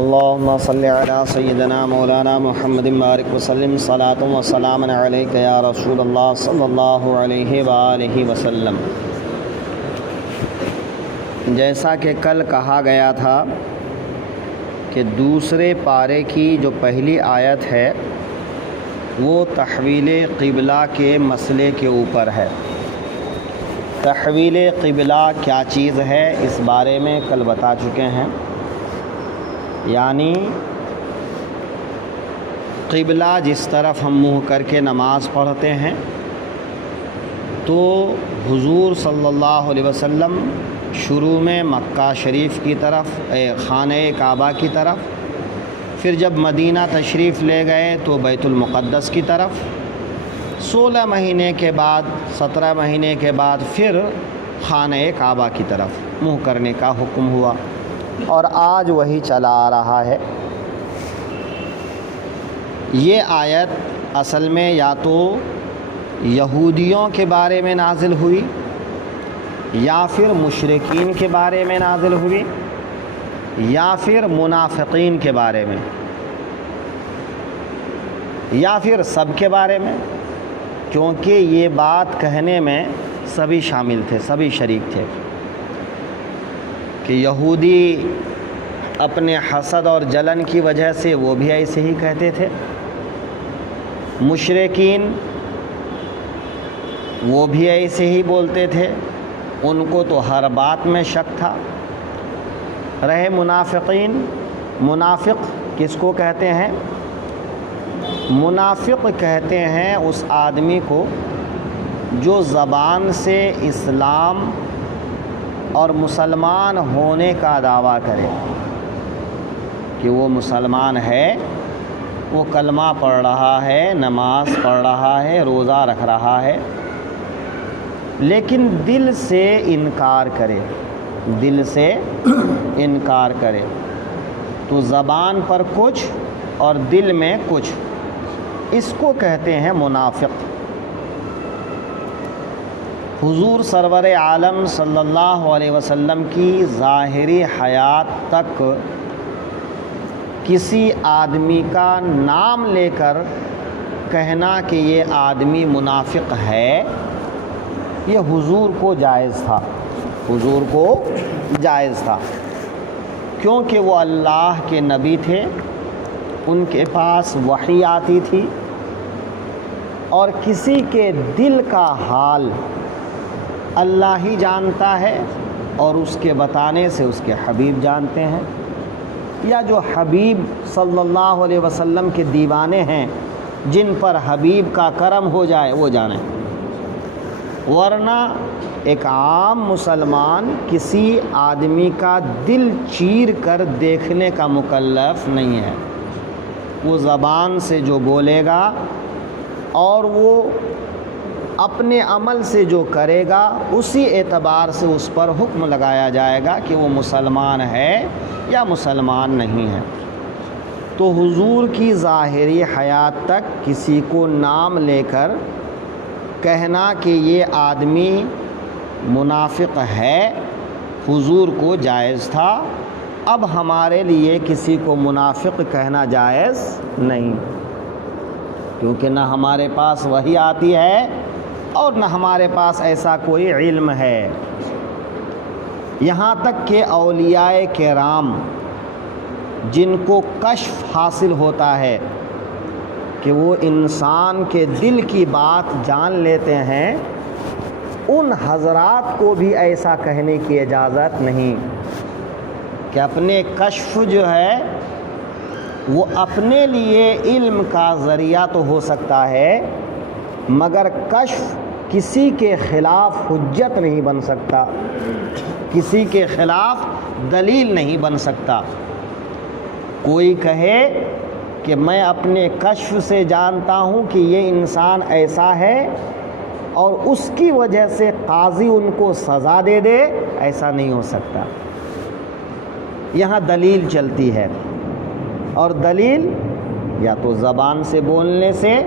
اللهم صل على سيدنا مولانا محمد بارک وسلم صلاۃ و سلام علیک یا رسول اللہ صلی اللہ علیہ وآلہ وسلم۔ جیسا کہ کل کہا گیا تھا کہ دوسرے پارے کی جو پہلی آیت ہے وہ تحویل قبلہ کے مسئلے کے اوپر ہے۔ تحویل قبلہ کیا چیز ہے اس بارے میں کل بتا چکے ہیں، یعنی قبلہ جس طرف ہم منہ کر کے نماز پڑھتے ہیں تو حضور صلی اللہ علیہ وسلم شروع میں مکہ شریف کی طرف خانہ کعبہ کی طرف، پھر جب مدینہ تشریف لے گئے تو بیت المقدس کی طرف، 16 مہینے کے بعد 17 مہینے کے بعد پھر خانہ کعبہ کی طرف منہ کرنے کا حکم ہوا، اور آج وہی چلا آ رہا ہے۔ یہ آیت اصل میں یا تو یہودیوں کے بارے میں نازل ہوئی یا پھر مشرکین کے بارے میں نازل ہوئی یا پھر منافقین کے بارے میں یا پھر سب کے بارے میں، کیونکہ یہ بات کہنے میں سبھی شامل تھے، سبھی شریک تھے کہ یہودی اپنے حسد اور جلن کی وجہ سے وہ بھی ایسے ہی کہتے تھے، مشرکین وہ بھی ایسے ہی بولتے تھے، ان کو تو ہر بات میں شک تھا۔ رہے منافقین، منافق کس کو کہتے ہیں؟ منافق کہتے ہیں اس آدمی کو جو زبان سے اسلام اور مسلمان ہونے کا دعویٰ کرے کہ وہ مسلمان ہے، وہ کلمہ پڑھ رہا ہے، نماز پڑھ رہا ہے، روزہ رکھ رہا ہے، لیکن دل سے انکار کرے، دل سے انکار کرے، تو زبان پر کچھ اور دل میں کچھ، اس کو کہتے ہیں منافق۔ حضور سرور عالم صلی اللہ علیہ وسلم کی ظاہری حیات تک کسی آدمی کا نام لے کر کہنا کہ یہ آدمی منافق ہے، یہ حضور کو جائز تھا، حضور کو جائز تھا، کیونکہ وہ اللہ کے نبی تھے، ان کے پاس وحی آتی تھی، اور کسی کے دل کا حال اللہ ہی جانتا ہے، اور اس کے بتانے سے اس کے حبیب جانتے ہیں، یا جو حبیب صلی اللہ علیہ وسلم کے دیوانے ہیں، جن پر حبیب کا کرم ہو جائے وہ جانیں، ورنہ ایک عام مسلمان کسی آدمی کا دل چیر کر دیکھنے کا مکلف نہیں ہے۔ وہ زبان سے جو بولے گا اور وہ اپنے عمل سے جو کرے گا، اسی اعتبار سے اس پر حکم لگایا جائے گا کہ وہ مسلمان ہے یا مسلمان نہیں ہے۔ تو حضور کی ظاہری حیات تک کسی کو نام لے کر کہنا کہ یہ آدمی منافق ہے، حضور کو جائز تھا۔ اب ہمارے لیے کسی کو منافق کہنا جائز نہیں، کیونکہ نہ ہمارے پاس وحی آتی ہے اور نہ ہمارے پاس ایسا کوئی علم ہے۔ یہاں تک کہ اولیاء کرام جن کو کشف حاصل ہوتا ہے کہ وہ انسان کے دل کی بات جان لیتے ہیں، ان حضرات کو بھی ایسا کہنے کی اجازت نہیں کہ اپنے کشف جو ہے وہ اپنے لیے علم کا ذریعہ تو ہو سکتا ہے، مگر کشف کسی کے خلاف حجت نہیں بن سکتا، کسی کے خلاف دلیل نہیں بن سکتا۔ کوئی کہے کہ میں اپنے کشف سے جانتا ہوں کہ یہ انسان ایسا ہے، اور اس کی وجہ سے قاضی ان کو سزا دے دے، ایسا نہیں ہو سکتا۔ یہاں دلیل چلتی ہے، اور دلیل یا تو زبان سے بولنے سے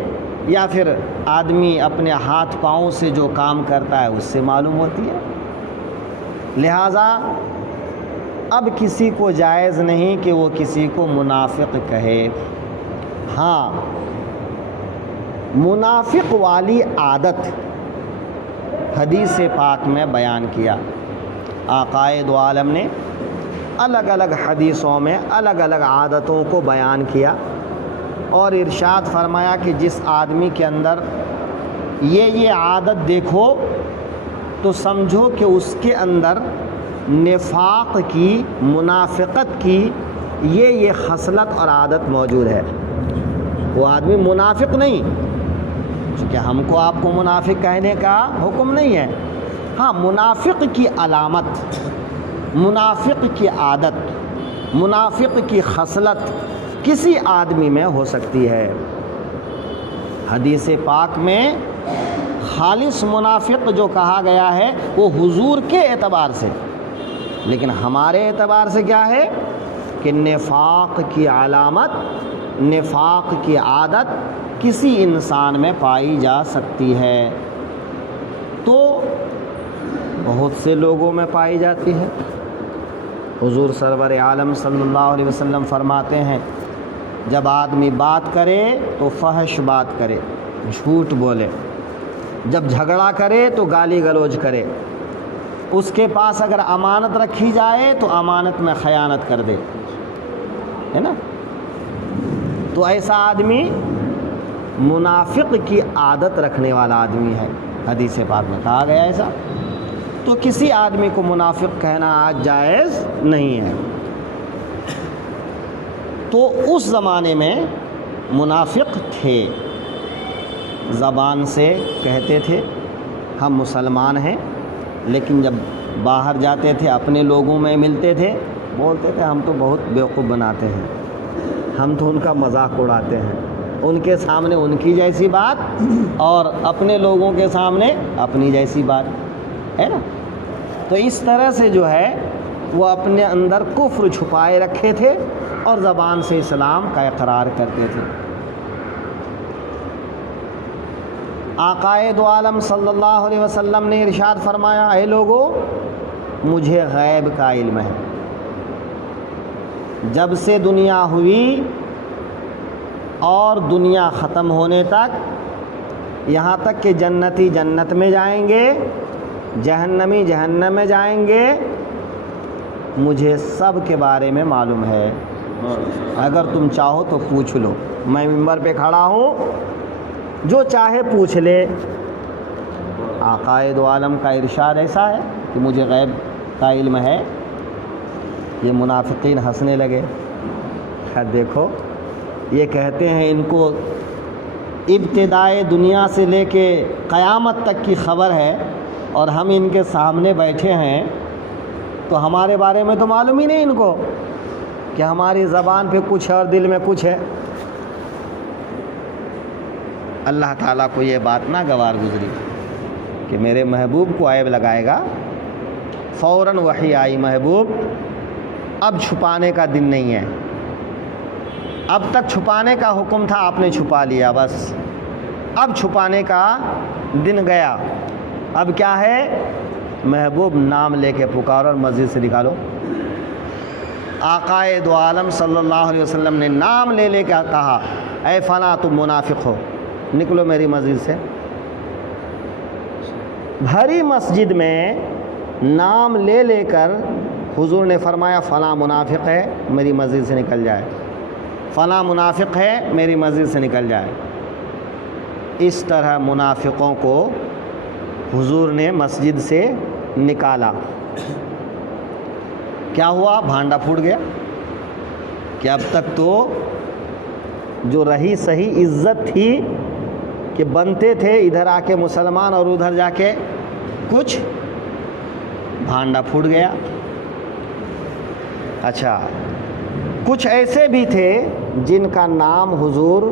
یا پھر آدمی اپنے ہاتھ پاؤں سے جو کام کرتا ہے اس سے معلوم ہوتی ہے۔ لہٰذا اب کسی کو جائز نہیں کہ وہ کسی کو منافق کہے۔ ہاں، منافق والی عادت حدیث پاک میں بیان کیا۔ آقائے دو عالم نے الگ الگ حدیثوں میں الگ الگ عادتوں کو بیان کیا اور ارشاد فرمایا کہ جس آدمی کے اندر یہ عادت دیکھو تو سمجھو کہ اس کے اندر نفاق کی، منافقت کی یہ خصلت اور عادت موجود ہے۔ وہ آدمی منافق نہیں، چونکہ ہم کو آپ کو منافق کہنے کا حکم نہیں ہے۔ ہاں، منافق کی علامت، منافق کی عادت، منافق کی خصلت کسی آدمی میں ہو سکتی ہے۔ حدیث پاک میں خالص منافق جو کہا گیا ہے وہ حضور کے اعتبار سے، لیکن ہمارے اعتبار سے کیا ہے کہ نفاق کی علامت، نفاق کی عادت کسی انسان میں پائی جا سکتی ہے، تو بہت سے لوگوں میں پائی جاتی ہے۔ حضور سرور عالم صلی اللہ علیہ وسلم فرماتے ہیں جب آدمی بات کرے تو فحش بات کرے، جھوٹ بولے، جب جھگڑا کرے تو گالی گلوچ کرے، اس کے پاس اگر امانت رکھی جائے تو امانت میں خیانت کر دے، ہے نا؟ تو ایسا آدمی منافق کی عادت رکھنے والا آدمی ہے، حدیث پاک میں کہا گیا ایسا۔ تو کسی آدمی کو منافق کہنا آج جائز نہیں ہے۔ تو اس زمانے میں منافق تھے، زبان سے کہتے تھے ہم مسلمان ہیں، لیکن جب باہر جاتے تھے اپنے لوگوں میں ملتے تھے بولتے تھے ہم تو بہت بیوقوف بناتے ہیں، ہم تو ان کا مذاق اڑاتے ہیں، ان کے سامنے ان کی جیسی بات اور اپنے لوگوں کے سامنے اپنی جیسی بات، ہے نا؟ تو اس طرح سے جو ہے وہ اپنے اندر کفر چھپائے رکھے تھے اور زبان سے اسلام کا اقرار کرتے تھے۔ آقائے دو عالم صلی اللہ علیہ وسلم نے ارشاد فرمایا اے لوگو مجھے غیب کا علم ہے، جب سے دنیا ہوئی اور دنیا ختم ہونے تک، یہاں تک کہ جنتی جنت میں جائیں گے، جہنمی جہنم میں جائیں گے، مجھے سب کے بارے میں معلوم ہے، اگر تم چاہو تو پوچھ لو، میں منبر پہ کھڑا ہوں، جو چاہے پوچھ لے۔ آقائے دو عالم کا ارشاد ایسا ہے کہ مجھے غیب کا علم ہے۔ یہ منافقین ہنسنے لگے، دیکھو یہ کہتے ہیں ان کو ابتدائے دنیا سے لے کے قیامت تک کی خبر ہے اور ہم ان کے سامنے بیٹھے ہیں تو ہمارے بارے میں تو معلوم ہی نہیں ان کو کہ ہماری زبان پہ کچھ ہے اور دل میں کچھ ہے۔ اللہ تعالیٰ کو یہ بات نہ گوار گزری کہ میرے محبوب کو عیب لگائے گا، فوراً وحی آئی محبوب اب چھپانے کا دن نہیں ہے، اب تک چھپانے کا حکم تھا آپ نے چھپا لیا، بس اب چھپانے کا دن گیا، اب کیا ہے محبوب نام لے کے پکارو اور مسجد سے نکالو۔ آقائے دو عالم صلی اللہ علیہ وسلم نے نام لے لے کے کہا اے فلاں تم منافق ہو، نکلو میری مسجد سے۔ بھری مسجد میں نام لے لے کر حضور نے فرمایا فلاں منافق ہے میری مسجد سے نکل جائے، فلاں منافق ہے میری مسجد سے نکل جائے۔ اس طرح منافقوں کو حضور نے مسجد سے نکالا۔ کیا ہوا؟ بھانڈا پھوٹ گیا کہ اب تک تو جو رہی صحیح عزت تھی کہ بنتے تھے ادھر آ کے مسلمان اور ادھر جا کے کچھ، بھانڈا پھوٹ گیا۔ اچھا، کچھ ایسے بھی تھے جن کا نام حضور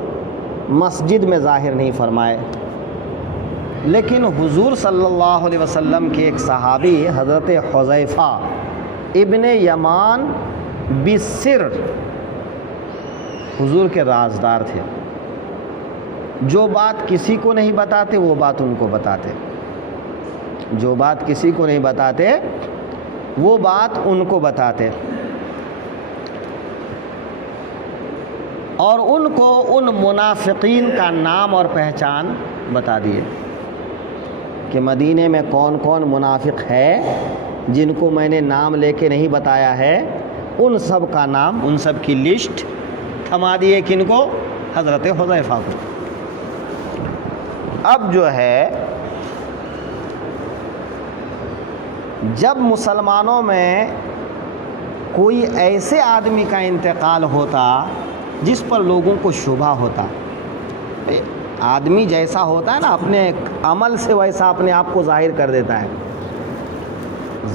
مسجد میں ظاہر نہیں فرمائے، لیکن حضور صلی اللہ علیہ وسلم کے ایک صحابی حضرت حذیفہ ابن یمان بسر حضور کے رازدار تھے، جو بات کسی کو نہیں بتاتے وہ بات ان کو بتاتے، جو بات کسی کو نہیں بتاتے وہ بات ان کو بتاتے۔ اور ان کو ان منافقین کا نام اور پہچان بتا دیے کہ مدینے میں کون کون منافق ہے جن کو میں نے نام لے کے نہیں بتایا ہے، ان سب کا نام، ان سب کی لسٹ تھما دیے کن کو؟ حضرت حذیفہ کو۔ اب جو ہے جب مسلمانوں میں کوئی ایسے آدمی کا انتقال ہوتا جس پر لوگوں کو شبہ ہوتا، آدمی جیسا ہوتا ہے نا اپنے عمل سے ویسا اپنے آپ کو ظاہر کر دیتا ہے۔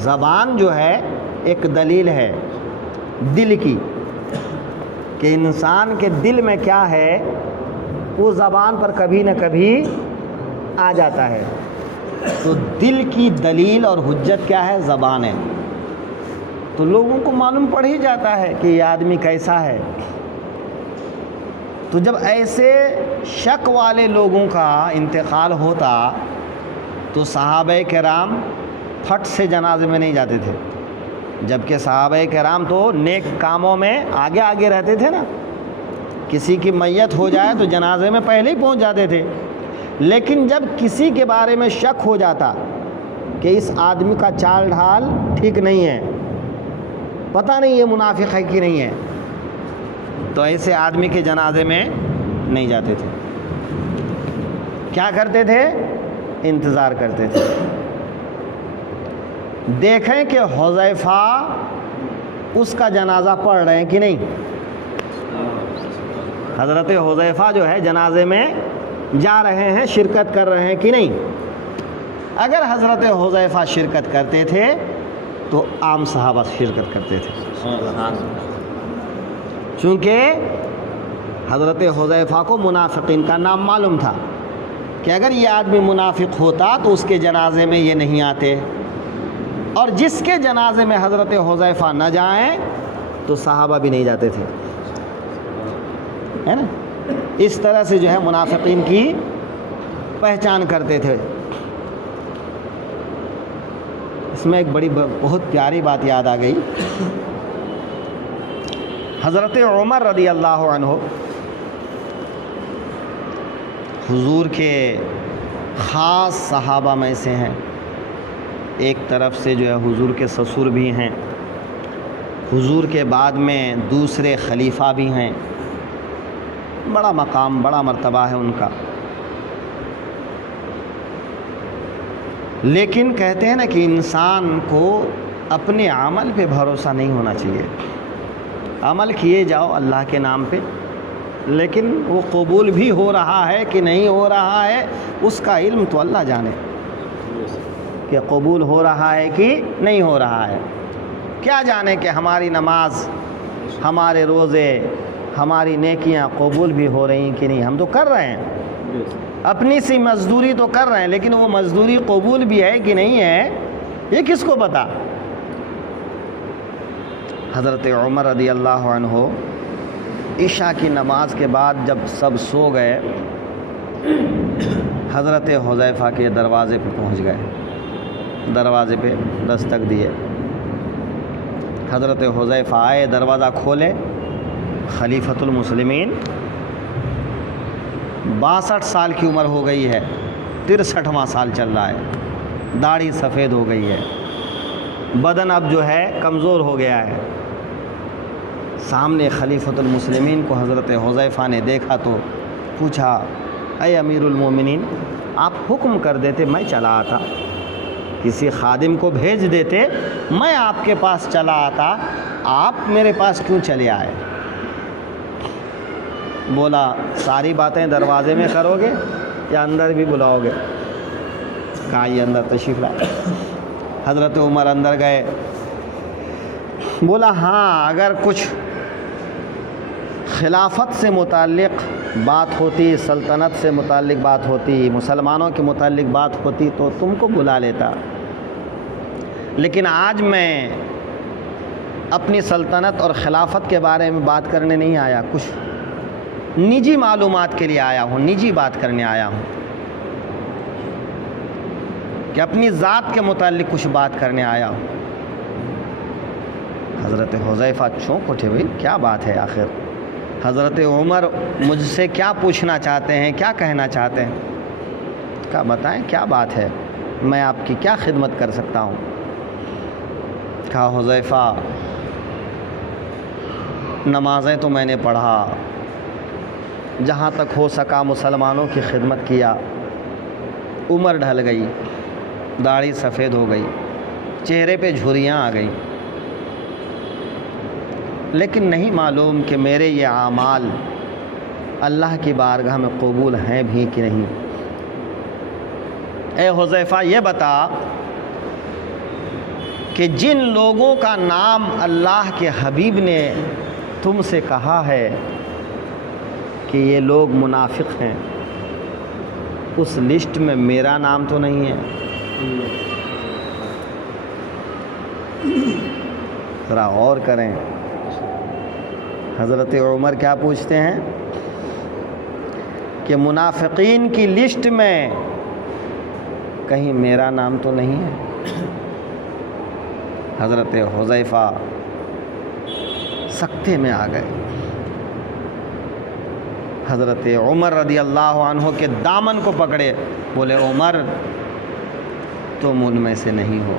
زبان جو ہے ایک دلیل ہے دل کی، کہ انسان کے دل میں کیا ہے وہ زبان پر کبھی نہ کبھی آ جاتا ہے۔ تو دل کی دلیل اور حجت کیا ہے؟ زبان ہے۔ تو لوگوں کو معلوم پڑ ہی جاتا ہے کہ یہ آدمی کیسا ہے۔ تو جب ایسے شک والے لوگوں کا انتقال ہوتا تو صحابہ کرام پھٹ سے جنازے میں نہیں جاتے تھے، جبکہ صحابہ کرام تو نیک کاموں میں آگے آگے رہتے تھے نا۔ کسی کی میت ہو جائے تو جنازے میں پہلے ہی پہنچ جاتے تھے، لیکن جب کسی کے بارے میں شک ہو جاتا کہ اس آدمی کا چال ڈھال ٹھیک نہیں ہے، پتہ نہیں یہ منافق ہے کہ نہیں ہے، تو ایسے آدمی کے جنازے میں نہیں جاتے تھے۔ کیا کرتے تھے؟ انتظار کرتے تھے، دیکھیں کہ حذیفہ اس کا جنازہ پڑھ رہے ہیں کہ نہیں۔ حضرت حذیفہ جو ہے جنازے میں جا رہے ہیں، شرکت کر رہے ہیں کہ نہیں۔ اگر حضرت حذیفہ شرکت کرتے تھے تو عام صحابہ شرکت کرتے تھے، چونکہ حضرت حذیفہ کو منافقین کا نام معلوم تھا کہ اگر یہ آدمی منافق ہوتا تو اس کے جنازے میں یہ نہیں آتے، اور جس کے جنازے میں حضرت حذیفہ نہ جائیں تو صحابہ بھی نہیں جاتے تھے، ہے نا۔ اس طرح سے جو ہے منافقین کی پہچان کرتے تھے۔ اس میں ایک بہت پیاری بات یاد آ گئی۔ حضرت عمر رضی اللہ عنہ حضور کے خاص صحابہ میں سے ہیں، ایک طرف سے جو ہے حضور کے سسر بھی ہیں، حضور کے بعد میں دوسرے خلیفہ بھی ہیں، بڑا مقام بڑا مرتبہ ہے ان کا۔ لیکن کہتے ہیں نا کہ انسان کو اپنے عمل پہ بھروسہ نہیں ہونا چاہیے۔ عمل کیے جاؤ اللہ کے نام پہ، لیکن وہ قبول بھی ہو رہا ہے کہ نہیں ہو رہا ہے اس کا علم تو اللہ جانے، کہ قبول ہو رہا ہے کہ نہیں ہو رہا ہے۔ کیا جانے کہ ہماری نماز، ہمارے روزے، ہماری نیکیاں قبول بھی ہو رہی ہیں کہ نہیں۔ ہم تو کر رہے ہیں، اپنی سی مزدوری تو کر رہے ہیں، لیکن وہ مزدوری قبول بھی ہے کہ نہیں ہے یہ کس کو پتا۔ حضرت عمر رضی اللہ عنہ عشاء کی نماز کے بعد جب سب سو گئے، حضرت حذیفہ کے دروازے پہ پہنچ گئے، دروازے پہ دستک دیے۔ حضرت حذیفہ آئے، دروازہ کھولے، خلیفۃ المسلمین 62 سال کی عمر ہو گئی ہے، 63واں سال چل رہا ہے، داڑھی سفید ہو گئی ہے، بدن اب جو ہے کمزور ہو گیا ہے۔ سامنے خلیفۃ المسلمین کو حضرت حذیفہ نے دیکھا تو پوچھا، اے امیر المومنین، آپ حکم کر دیتے میں چلا آتا، کسی خادم کو بھیج دیتے میں آپ کے پاس چلا آتا، آپ میرے پاس کیوں چلے آئے؟ بولا ساری باتیں دروازے میں کرو گے یا اندر بھی بلاؤ گے؟ کہا یہ اندر تشریف لائے۔ حضرت عمر اندر گئے، بولا ہاں اگر کچھ خلافت سے متعلق بات ہوتی، سلطنت سے متعلق بات ہوتی، مسلمانوں کے متعلق بات ہوتی تو تم کو بلا لیتا، لیکن آج میں اپنی سلطنت اور خلافت کے بارے میں بات کرنے نہیں آیا، کچھ نجی معلومات کے لیے آیا ہوں، نجی بات کرنے آیا ہوں، کہ اپنی ذات کے متعلق کچھ بات کرنے آیا ہوں۔ حضرت حذیفہ چونک اٹھے، بھائی کیا بات ہے آخر؟ حضرت عمر مجھ سے کیا پوچھنا چاہتے ہیں، کیا کہنا چاہتے ہیں؟ کہا بتائیں کیا بات ہے، میں آپ کی کیا خدمت کر سکتا ہوں؟ کہا حذیفہ نمازیں تو میں نے پڑھا، جہاں تک ہو سکا مسلمانوں کی خدمت کیا، عمر ڈھل گئی، داڑھی سفید ہو گئی، چہرے پہ جھریاں آ گئیں، لیکن نہیں معلوم کہ میرے یہ اعمال اللہ کی بارگاہ میں قبول ہیں بھی کہ نہیں۔ اے حذیفہ یہ بتا کہ جن لوگوں کا نام اللہ کے حبیب نے تم سے کہا ہے کہ یہ لوگ منافق ہیں، اس لسٹ میں میرا نام تو نہیں ہے؟ ذرا غور کریں، حضرت عمر کیا پوچھتے ہیں کہ منافقین کی لسٹ میں کہیں میرا نام تو نہیں ہے؟ حضرت حذیفہ سکتے میں آ گئے، حضرت عمر رضی اللہ عنہ کے دامن کو پکڑے، بولے عمر تم ان میں سے نہیں ہو،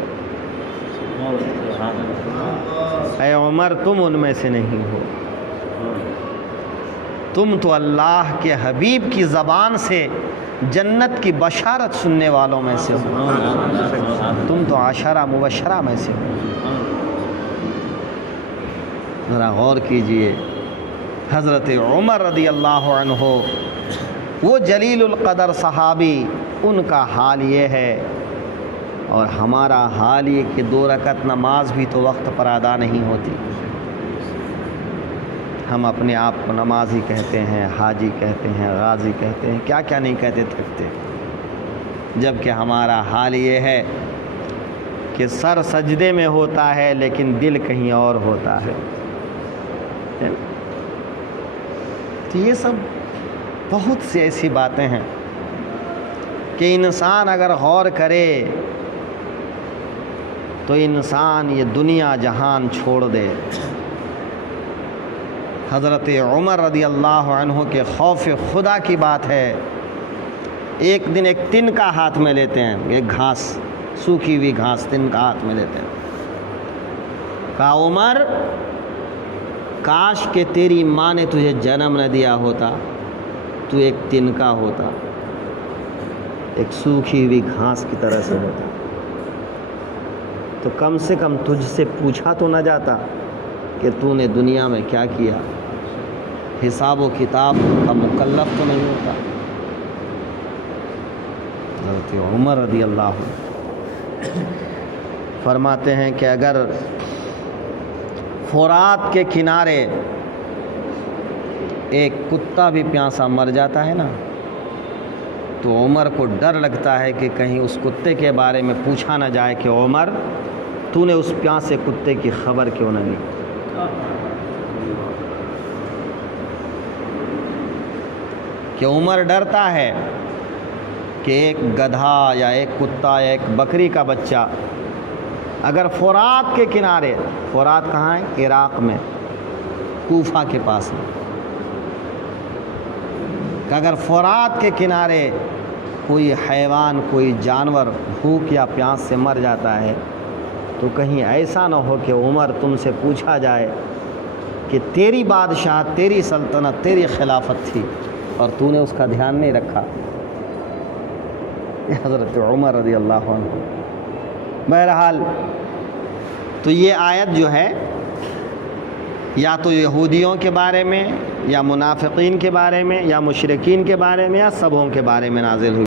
اے عمر تم ان میں سے نہیں ہو، تم تو اللہ کے حبیب کی زبان سے جنت کی بشارت سننے والوں میں سے ہو، تم تو عشرہ مبشرہ میں سے ہو۔ ذرا غور کیجئے، حضرت عمر رضی اللہ عنہ وہ جلیل القدر صحابی، ان کا حال یہ ہے، اور ہمارا حال یہ کہ 2 رکعت نماز بھی تو وقت پر ادا نہیں ہوتی۔ ہم اپنے آپ کو نمازی کہتے ہیں، حاجی کہتے ہیں، غازی کہتے ہیں، کیا کیا نہیں کہتے تھکتے، جبکہ ہمارا حال یہ ہے کہ سر سجدے میں ہوتا ہے لیکن دل کہیں اور ہوتا ہے۔ تو یہ سب بہت سی ایسی باتیں ہیں کہ انسان اگر غور کرے تو انسان یہ دنیا جہان چھوڑ دے۔ حضرت عمر رضی اللہ عنہ کے خوف خدا کی بات ہے، ایک دن ایک تن کا ہاتھ میں لیتے ہیں، ایک گھاس، سوکھی ہوئی گھاس تن کا ہاتھ میں لیتے ہیں، کہا عمر کاش کہ تیری ماں نے تجھے جنم نہ دیا ہوتا، تو ایک تن کا ہوتا، ایک سوکھی ہوئی گھاس کی طرح سے ہوتا، تو کم سے کم تجھ سے پوچھا تو نہ جاتا کہ تو نے دنیا میں کیا کیا، حساب و کتاب کا مکلف تو نہیں ہوتا۔ حضرت عمر رضی اللہ عنہ فرماتے ہیں کہ اگر فرات کے کنارے ایک کتا بھی پیاسا مر جاتا ہے نا، تو عمر کو ڈر لگتا ہے کہ کہیں اس کتے کے بارے میں پوچھا نہ جائے کہ عمر تو نے اس پیاسے کتے کی خبر کیوں نہ لی۔ کہ عمر ڈرتا ہے کہ ایک گدھا یا ایک کتا یا ایک بکری کا بچہ اگر فرات کے کنارے، فرات کہاں ہے؟ عراق میں، کوفہ کے پاس میں، کہ اگر فرات کے کنارے کوئی حیوان، کوئی جانور بھوک یا پیاس سے مر جاتا ہے تو کہیں ایسا نہ ہو کہ عمر تم سے پوچھا جائے کہ تیری بادشاہت، تیری سلطنت، تیری خلافت تھی اور تو نے اس کا دھیان نہیں رکھا۔ حضرت عمر رضی اللہ عنہ۔ بہرحال تو یہ آیت جو ہے یا تو یہودیوں کے بارے میں یا منافقین کے بارے میں یا مشرکین کے بارے میں یا سبوں کے بارے میں نازل ہوئی۔